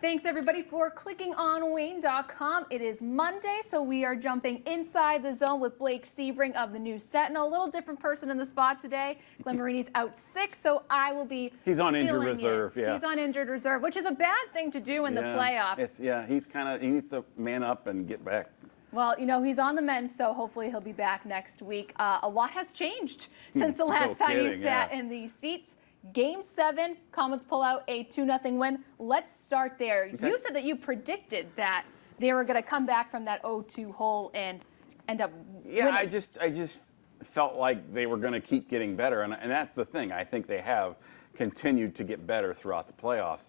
Thanks everybody for clicking on Wayne.com. It is Monday, so we are jumping inside the zone with Blake Sebring of the News Sentinel. A little different person in the spot today. Glenn Marini's out sick, so I will be He's on injured reserve, yeah. He's on injured reserve, which is a bad thing to do in the playoffs. He needs to man up and get back. Well, you know, he's on the mend, so hopefully he'll be back next week. A lot has changed since the last time he sat in these seats. Game 7, Komets pull out a 2-0 win. Let's start there. Okay. You said that you predicted that they were going to come back from that 0-2 hole and end up winning. I just felt like they were going to keep getting better, and that's the thing. I think they have continued to get better throughout the playoffs.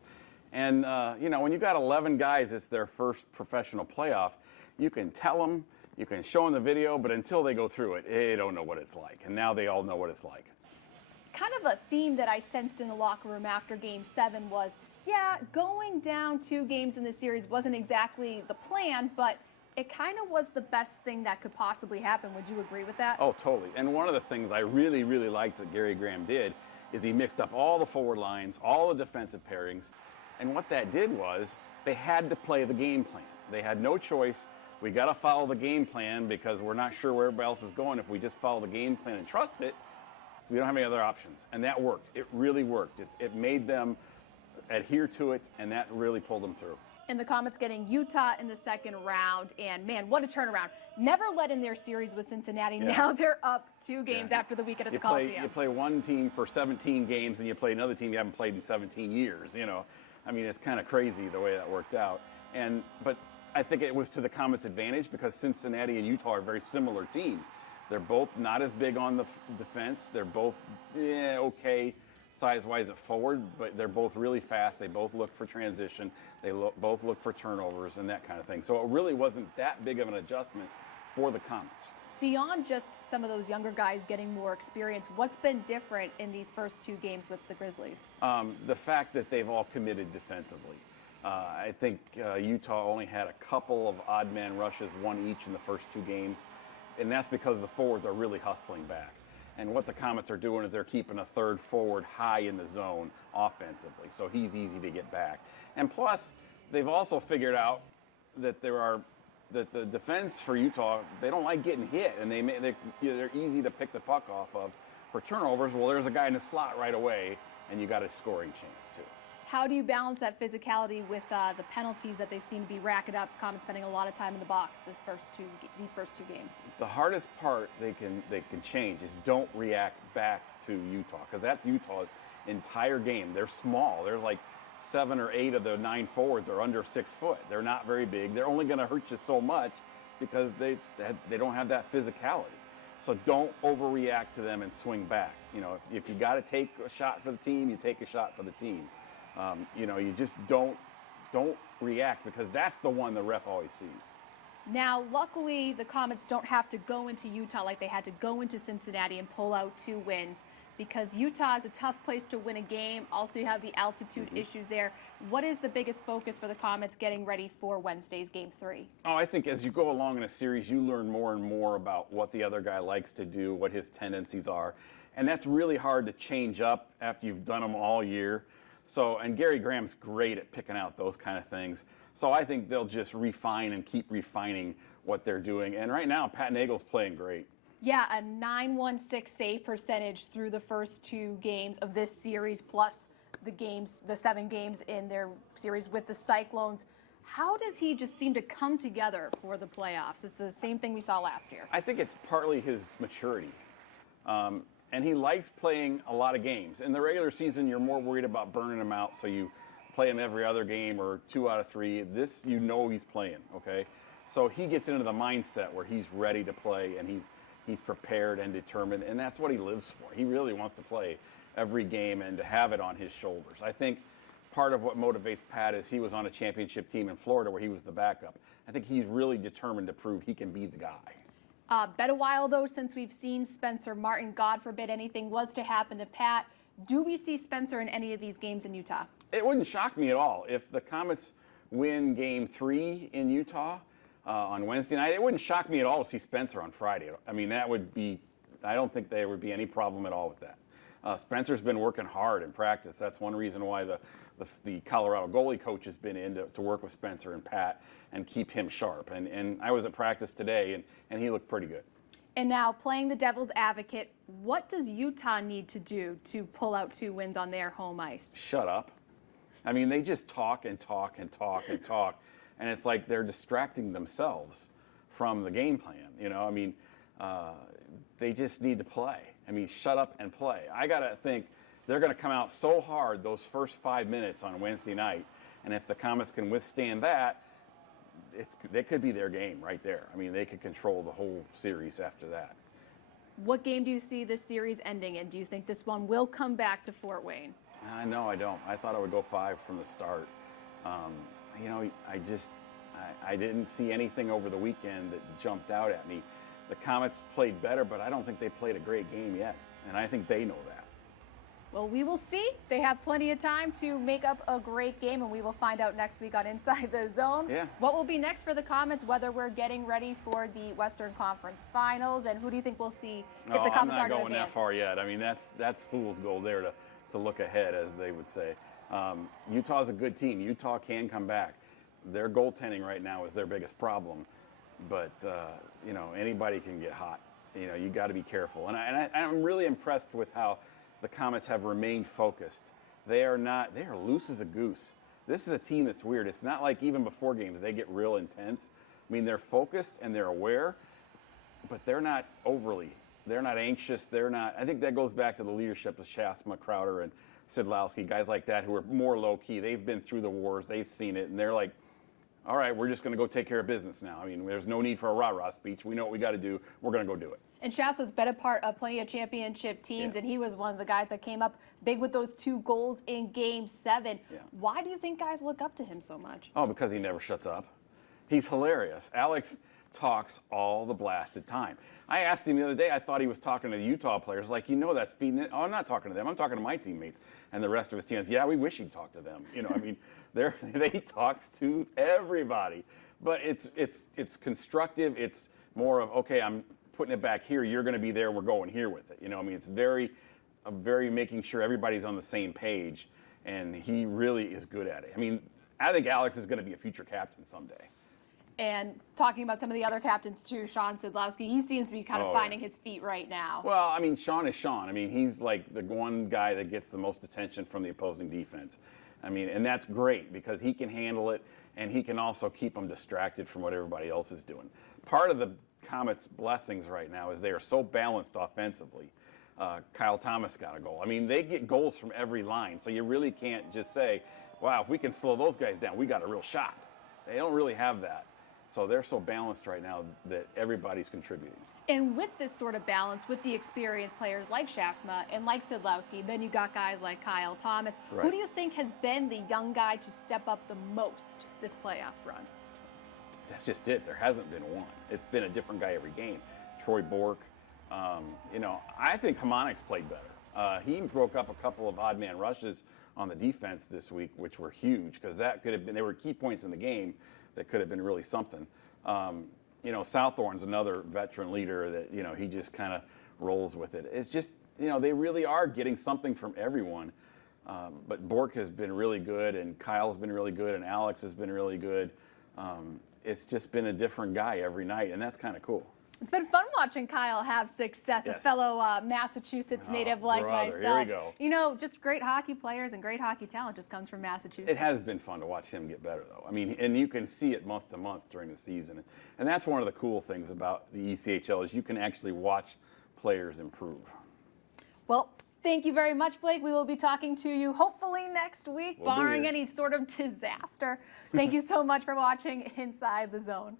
And, you know, when you got 11 guys, it's their first professional playoff, you can tell them, you can show them the video, but until they go through it, they don't know what it's like. And now they all know what it's like. Kind of a theme that I sensed in the locker room after Game 7 was, yeah, going down 2 games in the series wasn't exactly the plan, but it kind of was the best thing that could possibly happen. Would you agree with that? Oh, totally. And one of the things I really, really liked that Gary Graham did is he mixed up all the forward lines, all the defensive pairings, and what that did was they had to play the game plan. They had no choice. We got to follow the game plan because we're not sure where everybody else is going. If we just follow the game plan and trust it, we don't have any other options. And that worked. It really worked. It made them adhere to it, and that really pulled them through. And the Komets getting Utah in the second round, and man, what a turnaround. Never led in their series with Cincinnati. Yeah. Now they're up 2 games after the weekend at the Coliseum. You play one team for 17 games, and you play another team you haven't played in 17 years, you know. I mean, it's kind of crazy the way that worked out. But I think it was to the Komets' advantage because Cincinnati and Utah are very similar teams. They're both not as big on the defense. They're both okay size-wise at forward, but they're both really fast. They both look for transition. They both look for turnovers and that kind of thing. So it really wasn't that big of an adjustment for the Komets. Beyond just some of those younger guys getting more experience, what's been different in these first 2 games with the Grizzlies? The fact that they've all committed defensively. I think Utah only had a couple of odd man rushes, 1 each in the first 2 games. And that's because the forwards are really hustling back. And what the Komets are doing is they're keeping a third forward high in the zone offensively, so he's easy to get back. And plus, they've also figured out that the defense for Utah, they don't like getting hit, and they're easy to pick the puck off of for turnovers. Well, there's a guy in the slot right away, and you got a scoring chance too. How do you balance that physicality with the penalties that they've seen to be racking up? Komets spending a lot of time in the box these first two games. The hardest part they can change is don't react back to Utah, because that's Utah's entire game. They're small. They're like 7 or 8 of the 9 forwards are under 6 foot. They're not very big. They're only going to hurt you so much because they don't have that physicality. So don't overreact to them and swing back. You know, if you got to take a shot for the team, you take a shot for the team. You know, you just don't react because that's the one the ref always sees. Now, luckily, the Komets don't have to go into Utah like they had to go into Cincinnati and pull out 2 wins because Utah is a tough place to win a game. Also, you have the altitude issues there. What is the biggest focus for the Komets getting ready for Wednesday's Game 3? Oh, I think as you go along in a series, you learn more and more about what the other guy likes to do, what his tendencies are. And that's really hard to change up after you've done them all year. So, and Gary Graham's great at picking out those kind of things. So I think they'll just refine and keep refining what they're doing. And right now, Pat Nagel's playing great. Yeah, a .916 save percentage through the first 2 games of this series, plus the 7 games in their series with the Cyclones. How does he just seem to come together for the playoffs? It's the same thing we saw last year. I think it's partly his maturity. And he likes playing a lot of games. In the regular season, you're more worried about burning him out, so you play him every other game or 2 out of 3. This, you know he's playing, okay? So he gets into the mindset where he's ready to play and he's prepared and determined, and that's what he lives for. He really wants to play every game and to have it on his shoulders. I think part of what motivates Pat is he was on a championship team in Florida where he was the backup. I think he's really determined to prove he can be the guy. Been a while, though, since we've seen Spencer Martin. God forbid anything was to happen to Pat. Do we see Spencer in any of these games in Utah? It wouldn't shock me at all. If the Komets win Game 3 in Utah on Wednesday night, it wouldn't shock me at all to see Spencer on Friday. I mean, that would be, I don't think there would be any problem at all with that. Spencer's been working hard in practice. That's one reason why the Colorado goalie coach has been in to work with Spencer and Pat and keep him sharp. And I was at practice today, and he looked pretty good. And now, playing the devil's advocate, what does Utah need to do to pull out 2 wins on their home ice? Shut up. I mean, they just talk and talk and talk and talk, and it's like they're distracting themselves from the game plan. You know, I mean, they just need to play. I mean, shut up and play. I got to think they're going to come out so hard those first 5 minutes on Wednesday night, and if the Komets can withstand that, they could be their game right there. I mean, they could control the whole series after that. What game do you see this series ending in? Do you think this one will come back to Fort Wayne? No, I don't. I thought it would go 5 from the start. You know, I didn't see anything over the weekend that jumped out at me. The Komets played better, but I don't think they played a great game yet, and I think they know that. Well, we will see. They have plenty of time to make up a great game, and we will find out next week on Inside the Zone. Yeah. What will be next for the Komets, whether we're getting ready for the Western Conference Finals, and who do you think we'll see if the Komets are to advance? I'm not going that far yet. I mean, that's fool's gold there to look ahead, as they would say. Utah's a good team. Utah can come back. Their goaltending right now is their biggest problem, but you know, anybody can get hot. You know, you got to be careful. And I'm really impressed with how the Komets have remained focused. They are loose as a goose. This is a team that's weird. It's not like even before games they get real intense. I mean, they're focused and they're aware, but they're not anxious. I think that goes back to the leadership of Shasma, Crowder, and Sidlowski, guys like that who are more low-key. They've been through the wars. They've seen it, and they're like, all right, we're just going to go take care of business now. I mean, there's no need for a rah-rah speech. We know what we got to do. We're going to go do it. And Shasta's been a part of plenty of championship teams, Yeah. and he was one of the guys that came up big with those 2 goals in Game 7. Yeah. Why do you think guys look up to him so much? Oh, because he never shuts up. He's hilarious. Alex talks all the blasted time. I asked him the other day, I thought he was talking to the Utah players, like, you know that's feeding it. Oh, I'm not talking to them. I'm talking to my teammates. And the rest of his teammates, yeah, we wish he'd talk to them. You know, I mean, they talks to everybody. But it's constructive. It's more of, okay, I'm putting it back here. You're going to be there. We're going here with it. You know, I mean, it's very making sure everybody's on the same page. And he really is good at it. I mean, I think Alex is going to be a future captain someday. And talking about some of the other captains too, Sean Sidlowski, he seems to be kind of finding his feet right now. Well, I mean, Sean is Sean. I mean, he's like the one guy that gets the most attention from the opposing defense. I mean, and that's great because he can handle it, and he can also keep them distracted from what everybody else is doing. Part of the Komets' blessings right now is they are so balanced offensively. Kyle Thomas got a goal. I mean, they get goals from every line, so you really can't just say, wow, if we can slow those guys down, we got a real shot. They don't really have that. So they're so balanced right now that everybody's contributing. And with this sort of balance, with the experienced players like Shasma and like Sidlowski, then you got guys like Kyle Thomas. Right. Who do you think has been the young guy to step up the most this playoff run? That's just it. There hasn't been one. It's been a different guy every game. Troy Bork. You know, I think Hamonic's played better. He broke up a couple of odd man rushes on the defense this week, which were huge because that could have been, they were key points in the game that could have been really something. You know, Southorn's another veteran leader that, you know, he just kind of rolls with it. It's just, you know, they really are getting something from everyone. But Bork has been really good, and Kyle's been really good, and Alex has been really good. It's just been a different guy every night, and that's kind of cool. It's been fun watching Kyle have success, Yes. a fellow Massachusetts native like brother, myself. here we go. You know, just great hockey players and great hockey talent just comes from Massachusetts. It has been fun to watch him get better, though. I mean, and you can see it month to month during the season. And that's one of the cool things about the ECHL is you can actually watch players improve. Well, thank you very much, Blake. We will be talking to you hopefully next week, We'll be barring here. any sort of disaster. Thank you so much for watching Inside the Zone.